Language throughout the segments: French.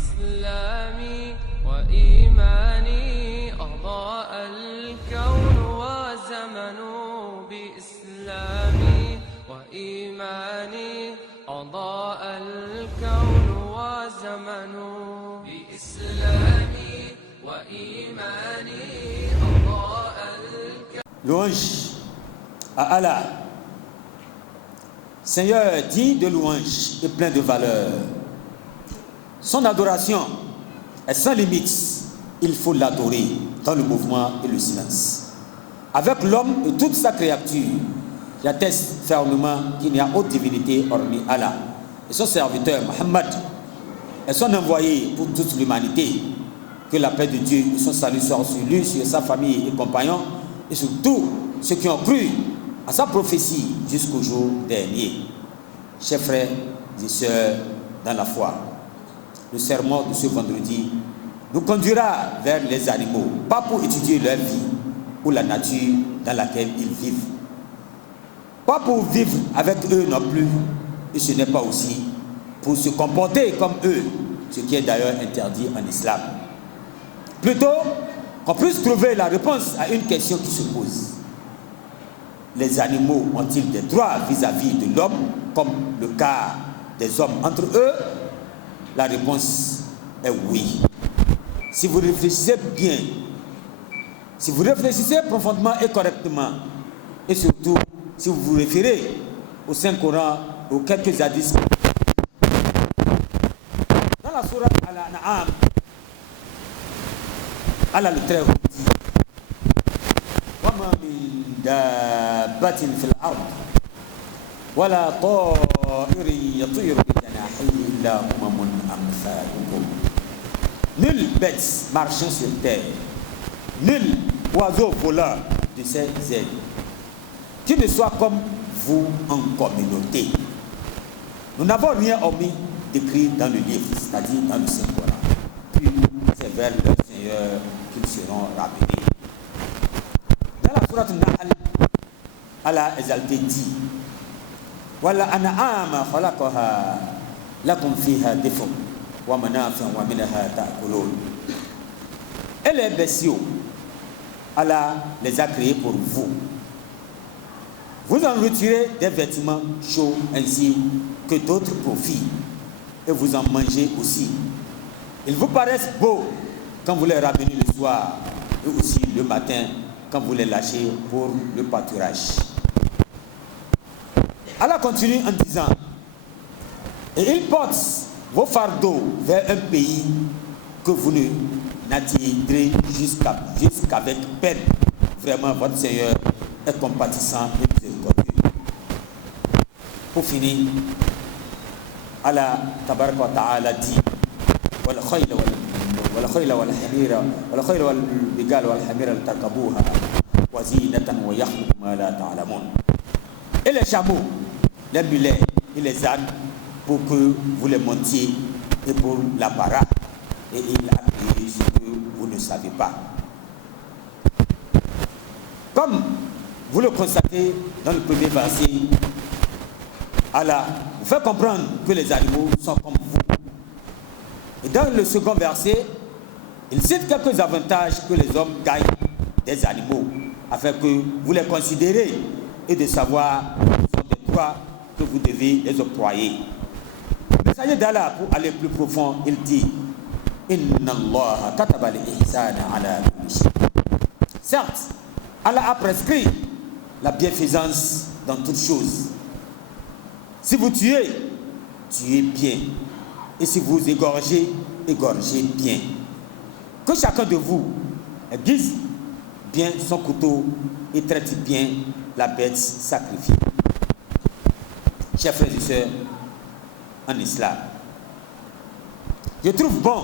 بإسلامي وإيماني أضاء الكون وزمن بإسلامي وإيماني أضاء الكون وزمن بإسلامي وإيماني أضاء الكون. Louange à Allah, Seigneur digne de louange et plein de valeur. Son adoration est sans limite. Il faut l'adorer dans le mouvement et le silence. Avec l'homme et toute sa créature, j'atteste fermement qu'il n'y a autre divinité hormis Allah. Et son serviteur, Mohammed, est son envoyé pour toute l'humanité. Que la paix de Dieu et son salut soient sur lui, sur sa famille et compagnons, et sur tous ceux qui ont cru à sa prophétie jusqu'au jour dernier. Chers frères et sœurs dans la foi, le sermon de ce vendredi nous conduira vers les animaux, pas pour étudier leur vie ou la nature dans laquelle ils vivent, pas pour vivre avec eux non plus, et ce n'est pas aussi pour se comporter comme eux, ce qui est d'ailleurs interdit en islam. Plutôt qu'on puisse trouver la réponse à une question qui se pose. Les animaux ont-ils des droits vis-à-vis de l'homme, comme le cas des hommes entre eux? La réponse est oui. Si vous réfléchissez bien, si vous réfléchissez profondément et correctement, et surtout si vous vous référez au Saint-Coran, aux quelques hadiths, dans la sourate Al-An'am, Allah le Très-Haut dit وَمَا مِن دَابَّةٍ فِي الْأَرْضِ وَلَا طَائِرٍ يَطِيرُ بِجَنَاحَيْهِ إِلَّا أُمَمٌ أَمْثَالُكُمْ. Nulle bête marchant sur terre, nul oiseau volant de ses ailes, qui ne soit comme vous en communauté. Nous n'avons rien omis d'écrit dans le livre, c'est-à-dire dans le Saint-Coran. Puis c'est vers leur Seigneur qu'ils seront ramenés. Dans la sourate Nahl, Allah exalté dit Wala an'ama khalaqaha lakum fiha dif'un wa manafi'un wa minha ta'kulun. Et les bestiaux, Allah les a créés pour vous. Vous en retirez des vêtements chauds ainsi que d'autres profits, et vous en mangez aussi. Ils vous paraissent beaux quand vous les ramenez le soir, et aussi le matin quand vous les lâchez pour le pâturage. Allah continue en disant et il porte vos fardeaux vers un pays que vous ne n'atteindrez jusqu'avec peine. Vraiment, votre Seigneur est compatissant et miséricordieux. Pour finir, Allah tabaraka wa ta'ala dit والخيل والبغال والحمير لتركبوها وزينة ويخلق ما لا تعلمون. Et les chameaux, les mulets et les ânes pour que vous les montiez et pour l'apparat. Et il a créé ce que vous ne savez pas. Comme vous le constatez dans le premier verset, Allah vous fait comprendre que les animaux sont comme vous. Et dans le second verset, il cite quelques avantages que les hommes gagnent des animaux, afin que vous les considérez et de savoir sur des droits que vous devez les octroyer. Le messager d'Allah, pour aller plus profond, il dit Inna Allah kataba al-ihsana ala kulli shay. Certes, Allah a prescrit la bienfaisance dans toutes choses. Si vous tuez, tuez bien. Et si vous égorgez, égorgez bien. Que chacun de vous aiguise bien son couteau et traite bien la bête sacrifiée. Chers frères et sœurs en islam, je trouve bon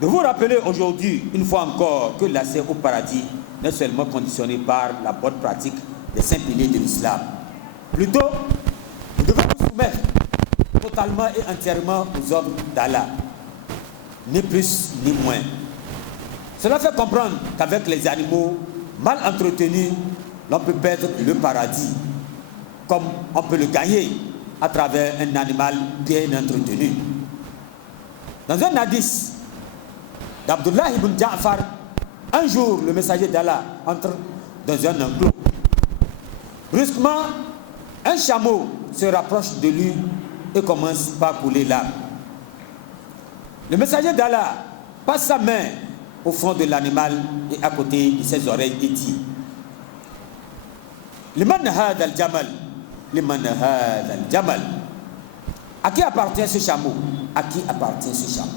de vous rappeler aujourd'hui, une fois encore, que l'accès au paradis n'est seulement conditionné par la bonne pratique des 5 piliers de l'islam. Plutôt, nous devons nous soumettre totalement et entièrement aux ordres d'Allah, ni plus ni moins. Cela fait comprendre qu'avec les animaux mal entretenus, l'on peut perdre le paradis, comme on peut le gagner à travers un animal bien entretenu. Dans un hadith d'Abdullah ibn Ja'far, un jour, le messager d'Allah entre dans un enclos. Brusquement, un chameau se rapproche de lui et commence par couler l'âme. Le messager d'Allah passe sa main au front de l'animal et à côté de ses oreilles et dit: Liman hadha al-jamal, liman hadha al-jamal. À qui appartient ce chameau? À qui appartient ce chameau?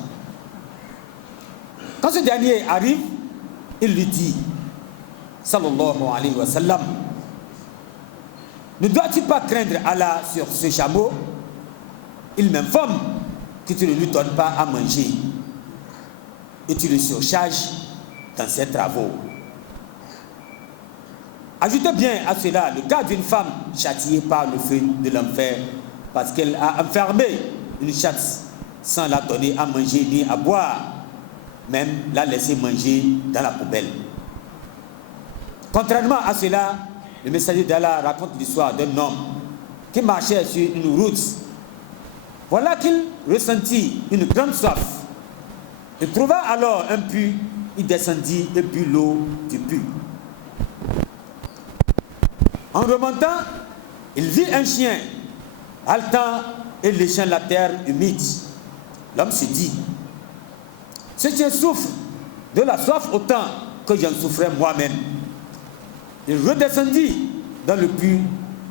Quand ce dernier arrive, il lui dit, sallallahu alayhi wa sallam, ne dois-tu pas craindre Allah sur ce chameau? Il m'informe que tu ne lui donnes pas à manger et tu le surcharges dans ses travaux. Ajoutez bien à cela le cas d'une femme châtiée par le feu de l'enfer parce qu'elle a enfermé une chatte sans la donner à manger ni à boire, même la laisser manger dans la poubelle. Contrairement à cela, le messager d'Allah raconte l'histoire d'un homme qui marchait sur une route. Voilà qu'il ressentit une grande soif. Il trouva alors un puits, il descendit et but l'eau du puits. En remontant, il vit un chien haletant et léchant la terre humide. L'homme se dit: ce chien souffre de la soif autant que j'en souffrais moi-même. Il redescendit dans le puits,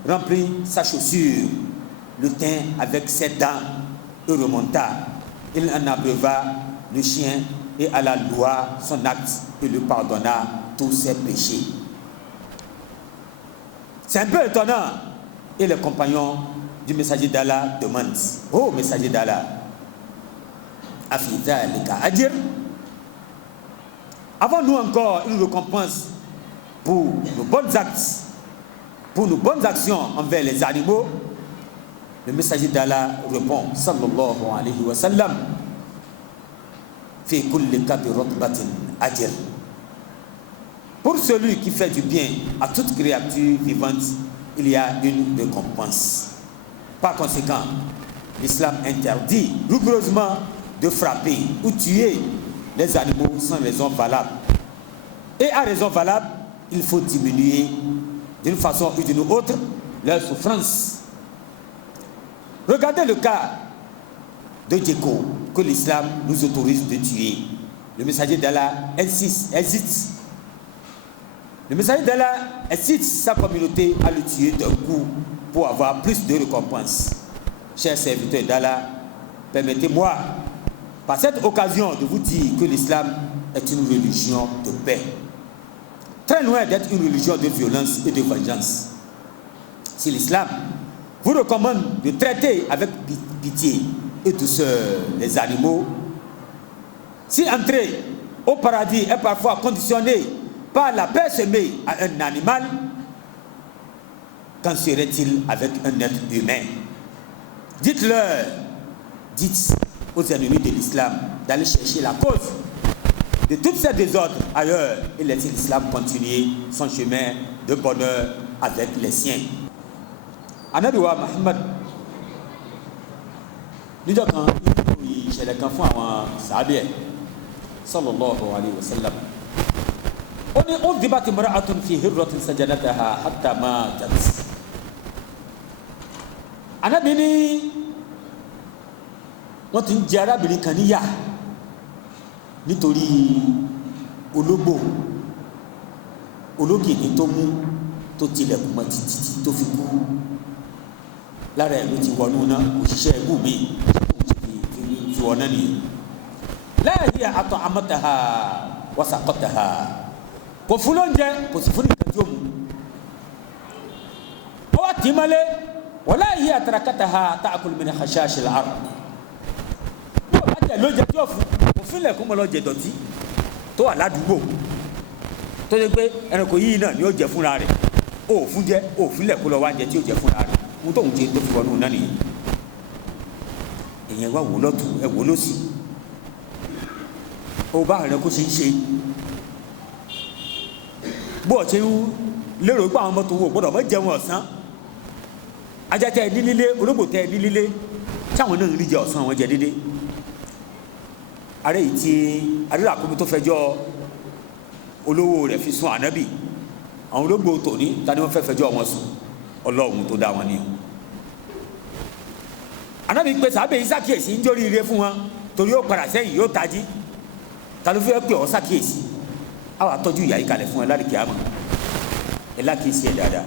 remplit sa chaussure, le tint avec ses dents et remonta. Il en abreuva le chien et alla louer son acte et lui pardonna tous ses péchés. C'est un peu étonnant. Et les compagnons du messager d'Allah demandent: oh messager d'Allah, afi dhalika ajr? Avons-nous encore une récompense pour nos bons actes, pour nos bonnes actions envers les animaux? Le messager d'Allah répond, sallallahu alayhi wa sallam, fi kulli kabi rotbatin ajr. Pour celui qui fait du bien à toute créature vivante, il y a une récompense. Par conséquent, l'islam interdit rigoureusement de frapper ou tuer les animaux sans raison valable. Et à raison valable, il faut diminuer d'une façon ou d'une autre leur souffrance. Regardez le cas de Djeko que l'islam nous autorise de tuer. Le messager d'Allah hésite. Le messager d'Allah incite sa communauté à le tuer d'un coup pour avoir plus de récompenses. Chers serviteurs d'Allah, permettez-moi par cette occasion de vous dire que l'islam est une religion de paix. Très loin d'être une religion de violence et de vengeance. Si l'islam vous recommande de traiter avec pitié et douceur les animaux, si entrer au paradis est parfois conditionné par la paix semée à un animal, qu'en serait-il avec un être humain? Dites-leur, dites aux ennemis de l'islam d'aller chercher la cause de tous ces désordres ailleurs et laisser l'islam continuer son chemin de bonheur avec les siens. Anabi wa Muhammad níjọ́ kan ìṣẹ̀lẹ̀ kan fún àwọn sàábẹ̀ sallallahu alayhi wa sallam. Ó ní udhibat imra'atun fi hirratin sajanataha hatta matat. Anabi ní wọ́n ti ń jẹ arábìnrin kan níyà nítorí ológìní tó mú tó tilẹ̀kùn mọ́ títí tó fi kú. Lára ẹ̀ ló ti wọnú náà, òṣìṣẹ́ ẹ̀gbù mi fi wọná nìyí. La hiya at'amataha wa saqataha. Kò fún lóúnjẹ, kò sì fún nìkan tí ó mú. Ó wá tì í mọ́lé, wala hiya tarakataha ta'kulu min khashashil ard. Bí ó bá jẹ lóúnjẹ tí ó fún, kò fílẹ̀ kó mọ́ lọ jẹ dọ̀tí tó wà ládùúgbò. Tó ṣe pé ẹranko yìí náà ni ó jẹ fúnra rẹ̀. Ó fún jẹ, ó fílẹ̀ kó lọ wá jẹ tí ó jẹ fúnra rẹ̀. Mo tóun ti tó fi wọnú náà nìyí. Èèyàn wá wò lọ́tún ẹ wò lósì. Ó bá rẹ̀ kó ṣe ń ṣe. Bó ṣe ń lérò pé àwọn ọmọ tó wò gbọ́dọ̀ mọ́ jẹun ọ̀sán. Ajá tẹ ní lílé, ológbò tẹ ní lílé. Táwọn náà ń rí jẹ ọ̀sán wọn jẹ dédé. ààrẹ yìí tí adúlákùnrin tó fẹjọ́ olówó rẹ̀ fi sùn ànábì àwọn ológbò tòní ta ni wọ́n fẹ́ fẹjọ́ wọn sùn ọlọ́run tó dá wọn ní. ànábì pé sàbẹ̀ yìí ṣàkíyèsí ń jórí ire fún wọn torí ó padà sẹ́yìn yóò tají ta ló fẹ́ pè ọ́ ṣàkíyèsí àwọn àtọ́jú ìyá yìí kalẹ̀ fún ẹ láti kíámà ẹ lákìísí ẹ dáadáa.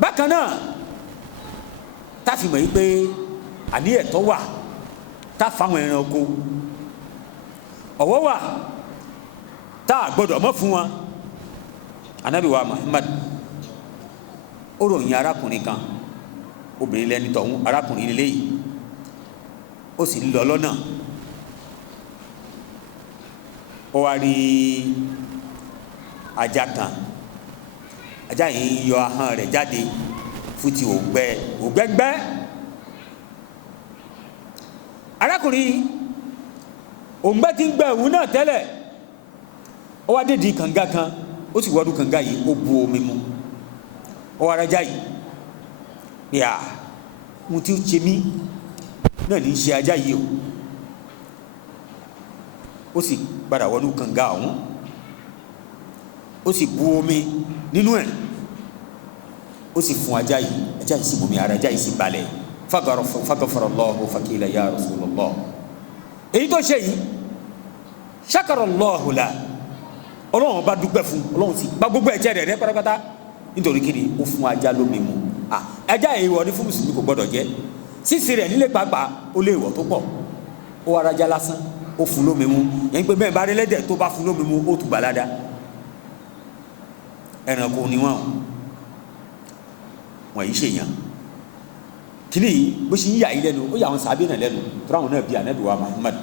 bákan náà tá a fi mọ̀ yìí pé àní ẹ̀tọ́ wà tá a fáwọn ẹranko ọ̀wọ̀ wà tá a gbọ́dọ̀ mọ́ fún wọn. Ànábì wa Muhammad ó ròyìn arákùnrin kan obìnrin lẹni tọ̀hún arákùnrin ilé yìí ó sì ń lọ lọ́nà ó wá rí ajá kan ajá yìí ń yọ ahọ́n rẹ̀ jáde fún ti ògbẹ́gbẹ́ arákùnrin òǹgbẹ́ ti ń gbẹ òun náà tẹ́lẹ̀ ó wá dédìí kànga kan ó sì wọ́dún kànga yìí ó bu omi mu ó wá rájá yìí pé à mo ti ń ṣe mí náà ní í ṣe ajá yìí ó sì padà wọ́dún kànga ọ̀hún ó sì bu omi nínú ẹ̀ ó sì fún ajá yìí sì mú mi ara ajá yìí sì balẹ̀ fagafarallahu fakila ya Rasulullah èyí tó ṣe yìí shakarallahu la ọlọ́run bá dúpẹ́ fún ọlọ́run sì gba gbogbo ẹ̀jẹ̀ rẹ̀ rẹ́ pátápátá nítorí kí ni ó fún ajá lómi mu ajá yìí wọ ní fún mùsùlùmí kò gbọdọ̀ jẹ sísì rẹ̀ nílé pàápàá ó lé ìwọ̀ tó pọ̀ ó wá rajá lásán ó fún lómi mu yẹn pé bẹ́ẹ̀ bá rí lẹ́dẹ̀ tó bá fún lómi mu ó tún gbàládá ẹranko ni wọn yìí ṣèyàn kíni yìí bó ṣe ń yà yìí lẹ́nu ó yà wọn sàbẹ̀ náà lẹ́nu tó ráwọn náà bí Ànábì wa Muhammad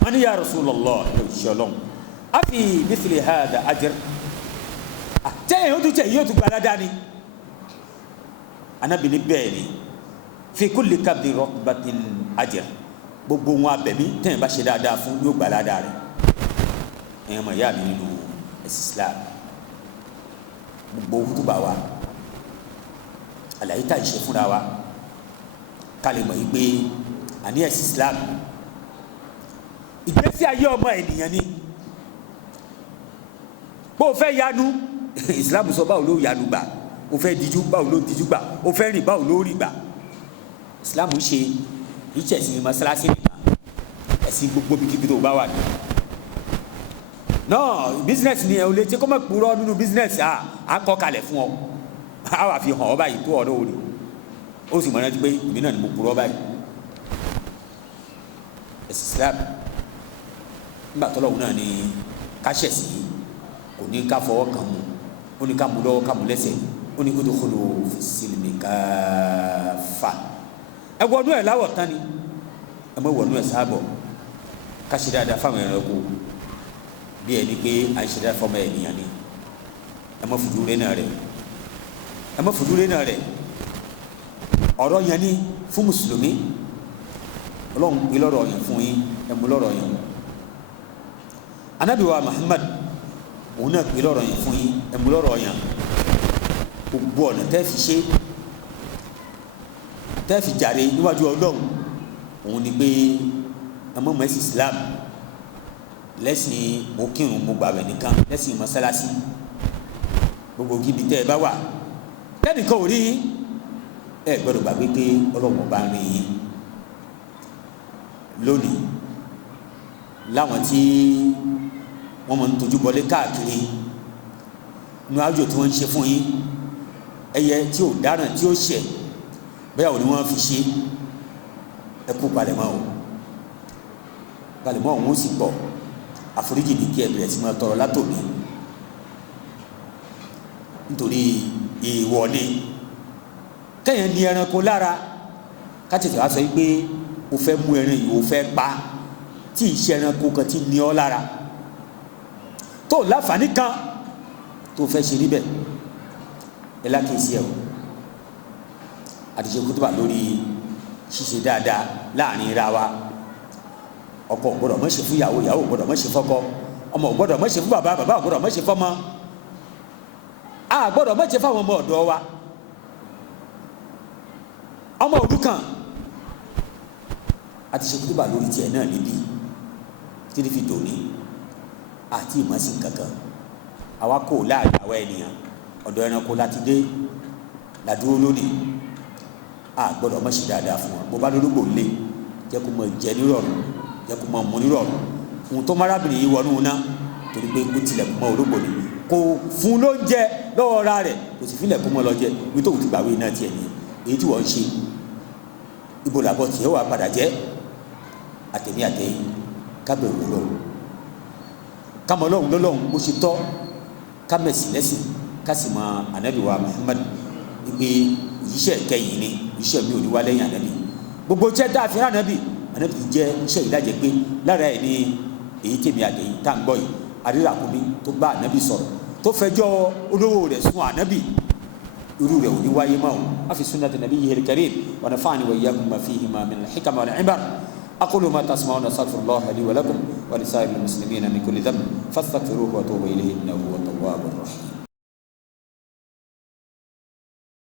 wọn ni ya Rasulullah ṣe Ọlọ́run afi mithli hada ajr tẹ́yìn ó tún tẹ̀ yóò tún gbàládá ni Ànábì ní bẹ́ẹ̀ ni fi kulli kabdi raqbatin ajr gbogbo wọn abẹ̀mí tẹ́yìn bá ṣe dáadáa fún yóò gbàládá rẹ̀ ẹ̀yìn ọmọ ìyá mi nínú ẹ̀sìn Islam gbogbo hutuba wa àlàyé tá à ń ṣe fúnra wa ká lè mọ̀ yí pé àní ẹ̀sìn Islam ìgbésí ayé ọmọ ènìyàn ni bó o fẹ́ yanu Islam sọ báwo ló yanu gbà o fẹ́ díjú báwo ló díjú gbà o fẹ́ rìn báwo ló rìn gbà Islam ṣe ìṣẹ̀sìn mọ́sálásí nìkan ẹ̀sìn gbogbo bíkíbi tó bá wà ní. náà bísínẹ́sì ni ẹ̀ ò lè ṣe kó má purọ́ nínú bísínẹ́sì à kọ́ kalẹ̀ fún ọ a wà fi hàn ọ báyìí tó ọ̀dọ́ òní ó sì mọ̀ ẹ́ pé èmi náà ni mo purọ́ báyìí ẹ̀sìn Islam nígbà tọ́lọ́hún náà ni ká ṣẹ̀sì kò ní ká fọwọ́ kàn mú ó ní ká mú lọ́wọ́ ká mú lẹ́sẹ̀ ó ní udkhulu fis-silmi kaffa ẹ wọnú ẹ̀ láwọ̀ tán ni ẹ mọ̀ wọnú ẹ̀ sábọ̀ ká ṣe dáadáa fáwọn ẹranko bí ẹni pé àìṣe dáadáa fọmọ ènìyàn ni ẹ mọ̀ fùdú rẹ̀ náà rẹ̀ ẹ mọ̀ fùdú rẹ̀ náà rẹ̀ ọ̀rọ̀ yẹn ni fún mùsùlùmí ọlọ́run gbé lọ́rọ̀ yẹn fún yín ẹ mú lọ́rọ̀ yẹn Ànábì wa Muhammad òun náà gbé lọ́rọ̀ yẹn fún yín ẹ mú lọ́rọ̀ yẹn gbogbo ọ̀nà tẹ́ fi ṣe tẹ́ fi jàre níwájú ọlọ́run òun ni pé ẹ mọ̀ mẹ́sì Islam lẹ́sìn mo kírun mo gbàwẹ̀ nìkan lẹ́sìn mọ́sálásí gbogbo kíbi tẹ́ ẹ bá wà tẹ́nìkan ò rí ẹ gbọ́dọ̀ gbàgbé pé ọlọ́run ọba ń rí yín lónìí láwọn tí wọ́n máa ń tójú bọlé káàkiri inú àjò tí wọ́n ń ṣe fún yín ẹyẹ tí ò dáràn tí ó ṣẹ̀ bẹ́ẹ̀ ò ní wọ́n fi ṣe ẹ kú palẹ̀mọ́ o palẹ̀mọ́ òun ó sì pọ̀ àforíjì ní kí ẹ bẹ̀rẹ̀ sí máa tọrọ látòmí nítorí èèwọ̀ ni kẹ́yìn ní ẹranko lára káṣíṣe wá sọ pé o fẹ́ mú ẹran yìí o fẹ́ pa tí ìṣe ẹranko kan ti ní ọ lára tó láǹfààní kan tó fẹ́ ṣe níbẹ̀ ẹ lákèésí ẹ o àti ṣe kútùbà lórí ṣíṣe dáadáa láàrin ra wa ọkọ ò gbọ́dọ̀ má ṣe fún ìyàwó ìyàwó ò gbọ́dọ̀ má ṣe fọ́kọ ọmọ ò gbọ́dọ̀ má ṣe fún bàbá bàbá ò gbọ́dọ̀ má ṣe fọ́mọ a gbọ́dọ̀ má ṣe fáwọn ọmọ ọ̀dọ́ wa ọmọ òrukàn àti ṣe kútúbà lórí tiẹ̀ náà níbí títí fi dòní àti ìmọ̀sìn kankan àwa kò láàyè àwa ènìyàn ọ̀dọ̀ ẹranko láti dé ládúró lónìí a gbọ́dọ̀ má ṣe dáadáa fún wọn bó bá lórúkọ lé jẹ́ kó mọ jẹ nírọ̀rùn jẹ́ kó mọ mú nírọ̀rùn ohun tó márábìnrin yìí wọnú náà torí pé ó tilẹ̀ mọ orúkọ ni kò fún lóúnjẹ lọ́wọ́ ra rẹ̀ kò sì fílẹ̀ kó mọ lọ jẹ ibi tó ti gbàwé náà tiẹ̀ nìyẹn èyí tí wọ́n ń ṣe ibo làbọ̀ tiẹ̀ wà padà jẹ́ àtẹ̀mí àtẹ̀yìn kábẹ̀rù lọ́wọ́ kámọ́ lọ́hùn lọ́hùn bó ṣe tọ́ kámẹ́sì lẹ́sìn kásì mọ ànábì wa Muhammad ìgbé òjíṣẹ́ kẹ́yìn ni òjíṣẹ́ mi ò ní wá lẹ́yìn ànábì gbogbo jẹ́ tá a fi rán ànábì jẹ́ iṣẹ́ ìdájẹ́ pé lára ẹ̀ ní èyí tèmi àtẹ̀yìn tá à ń gbọ́ yìí àrírakùnmi tó bá ànábì sọ̀rọ̀ tó fẹjọ́ olówó rẹ̀ sún ànábì irú rẹ̀ ò ní wáyé mọ́ a fi sunnati nabiyyihil karim wa nafa'ani wa iyyakum ma fihima min al-hikam wal ibar aqulu ma tasma'una astaghfirullaha li wa lakum wa lisa'iril muslimina min kulli dhanb fastaghfiruhu wa tubu ilayhi innahu huwa at-tawwabur rahim.